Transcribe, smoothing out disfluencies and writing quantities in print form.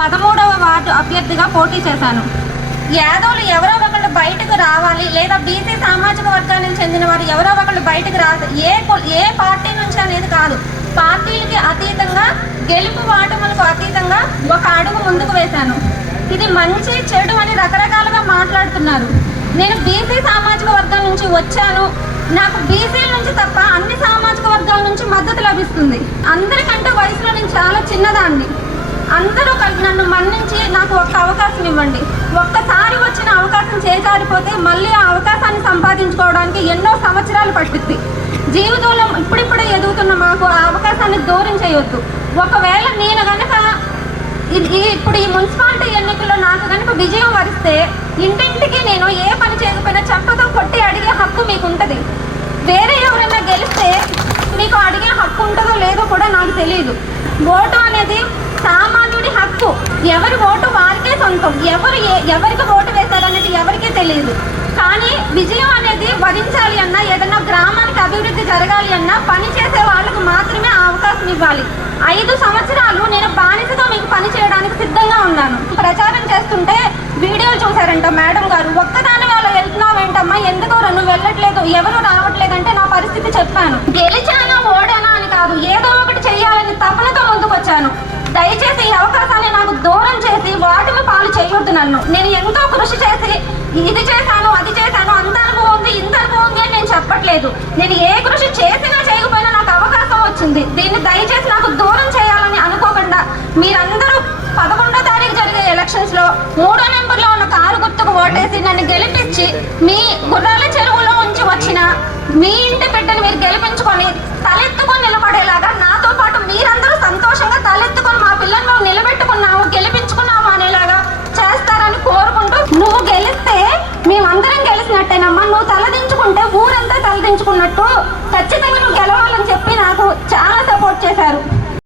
13వ ward అభ్యర్థిగా పోటీ చేశాను. యాదవులు ఎవరో ఒకళ్ళు బయటకు రావాలి, లేదా బీసీ సామాజిక వర్గానికి చెందిన వారు ఎవరో ఒకళ్ళు బయటకు రాదు. ఏ పార్టీ నుంచి అనేది కాదు, పార్టీలకి అతీతంగా, గెలుపు వాటములకు అతీతంగా ఒక అడుగు ముందుకు వేశాను. ఇది మంచి చెడు అని రకరకాలుగా మాట్లాడుతున్నారు. నేను బీసీ సామాజిక వర్గం నుంచి వచ్చాను. నాకు బీసీల నుంచి తప్ప అన్ని సామాజిక వర్గాల నుంచి మద్దతు లభిస్తుంది. అందరికంటే వయసులో నేను చాలా చిన్నదాన్ని. అందరూ నన్ను మన్నించి నాకు ఒక్క అవకాశం ఇవ్వండి. ఒక్కసారి వచ్చిన అవకాశం చేజారిపోతే మళ్ళీ ఆ అవకాశాన్ని సంపాదించుకోవడానికి ఎన్నో సంవత్సరాలు పట్టుద్ది. జీవితంలో ఇప్పుడిప్పుడే ఎదుగుతున్న మాకు ఆ అవకాశాన్ని దూరం చేయొద్దు. ఒకవేళ నేను కనుక ఇప్పుడు ఈ మున్సిపాలిటీ ఎన్నికల్లో నాకు కనుక విజయం వరిస్తే ఇంటింటికి నేను ఏ పని చేయకపోయినా చెంపతో కొట్టి అడిగే హక్కు మీకు ఉంటుంది. వేరే ఎవరైనా గెలిస్తే మీకు అడిగే హక్కు ఉంటుందో లేదో కూడా నాకు తెలియదు. ఓటు అనేది సామాన్యుడి హక్కు. ఎవరి ఓటు వారికే సొంతం. ఎవరికి ఓటు వేశారనేది ఎవరికీ తెలియదు. కానీ విజయం అనేది వరించాలి అన్నా, ఏదన్నా గ్రామానికి అభివృద్ధి జరగాలి అన్నా పని చేసే వాళ్ళకు మాత్రమే ఆ అవకాశం ఇవ్వాలి. 5 సంవత్సరాలు నేను బానిసగా మీకు పని చేయడానికి సిద్ధంగా ఉన్నాను. ప్రచారం చేస్తుంటే వీడియోలు చూసారంట మేడం గారు. ఒక్కదాని వల్ల వెళ్తున్నావేంటమ్మా, ఎందుకో నువ్వు వెళ్ళట్లేదు, ఎవరు రావట్లేదంటే నా పరిస్థితి చెప్పాను. గెలిచానా ఓడానా అని కాదు, ఏదో ఒకటి చెయ్యాలని తపనతో ముందుకు వచ్చాను. దయచేసి ఈ అవకాశాన్ని నాకు దూరం చేసి వాటిని పాలు చేయొద్దు. నేను ఎంతో కృషి చేసి ఇది చేశాను, అది చేశాను, అంత అనుభవం ఉంది, ఇంత అనుభవం ఉంది అని నేను చెప్పట్లేదు. నేను ఏ కృషి చేసినా చేయకపోయినా నాకు అవకాశం వచ్చింది. దీన్ని దయచేసి నాకు దూరం చేయాలని అనుకోకుండా మీరందరూ 11వ తారీఖు జరిగే ఎలక్షన్స్ లో 3వ నెంబర్లో ఉన్న కారు గుర్తుకు ఓటేసి నన్ను గెలిపించి మీ గుర్రాల చెరువులో ఉంచి వచ్చిన మీ ఇంటి బిడ్డని మీరు గెలిపించుకొని తలెత్తుకొని నిలబడేలాగా నాతో పాటు మీరందరూ సంతోషంగా తలెత్తుకొని మా పిల్లలను నిలబెట్టుకున్నాము, గెలిపించుకున్నాము అనేలాగా చేస్తారని కోరుకుంటూ, నువ్వు గెలిస్తే మేమందరం గెలిచినట్టేనమ్మా, నువ్వు తలదించుకుంటే ఊరంతా తలదించుకున్నట్టు,